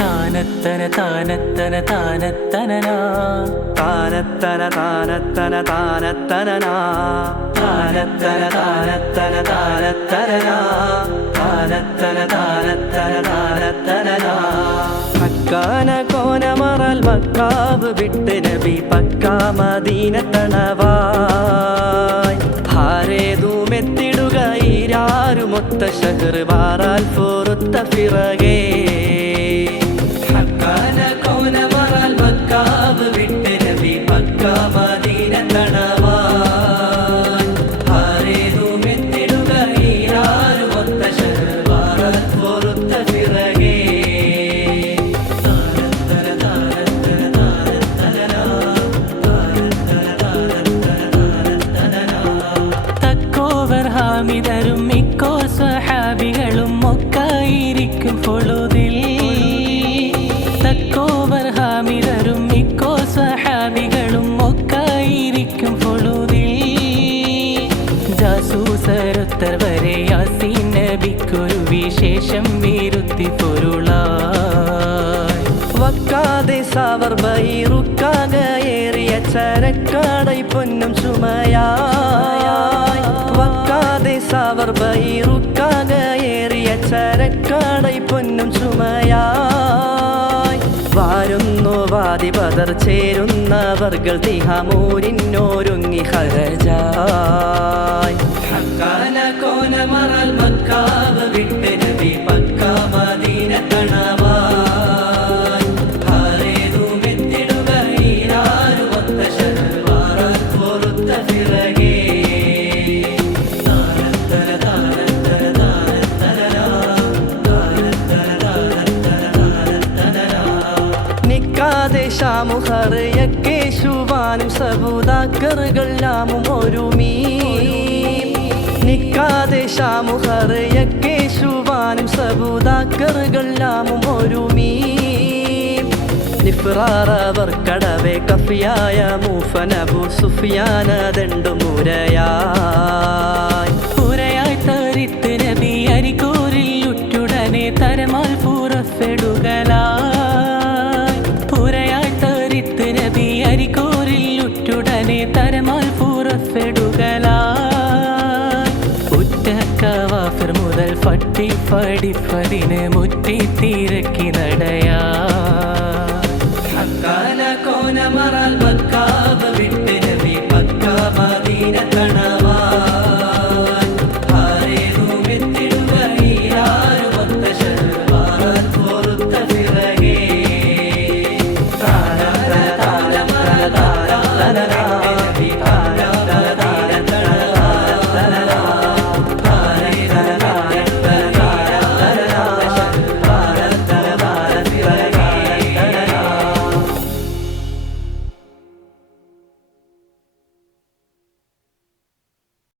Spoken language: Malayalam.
താനത്തന താനത്തന താനത്തനനാ താനത്തന താനത്തന താനത്തനനാ താനത്തന താനത്തന താനത്തനനാ താനത്തന താനത്തന താനത്തനനാ മക്കാന കോനമറൽ മക്കാവ് വിട്ട് നബി പക്കാ മദീനത്തണവായ്. ഭാരേതുമെത്തിടുക ഈരാരുമൊത്ത ഷഹർ വാറാൽ പോറുത്ത ഫിറകേ ഹാമിദരും മിക്കോ സ്വഹാബികളും ഒക്കായിരിക്കും പൊളുതിൽ തക്കോവർ ഹാമിദരും മിക്കോ സ്വഹാബികളും ഒക്കായിരിക്കും പൊളുതിൽ ജാസൂസരുത്തർ വരെ യാസീൻ നബിക്കൊരു വിശേഷം വീരുത്തി പൊരുളായി വക്കാതെ സാവർ ബൈറുക്കാകയേറിയ ചരക്കാടൈ പൊന്നും ചുമയായി വക്കാതെ ബൈറുക്കാക ഏറിയ ചരക്കാടൈ പൊന്നും ചുമയായി. വാരുന്നു വാതി പതർ ചേരുന്നവർകൾ തിഹമൂരിന്നോരുങ്ങി ഹരജായ്. കോന മറൽ മക്കാവ് നിക്കാതെ ഷാമുഹറിയൊക്കെ ശുവാനും ഒരുമീ. നിഫ്രാറവർ കടവേ കഫിയായ മൂഫനബു സുഫിയാനദണ്ടു മുരയായി പടിപ്പതിന് മുറ്റിത്തിരക്കി നടയാ. അക്കാല കോനമറാൽ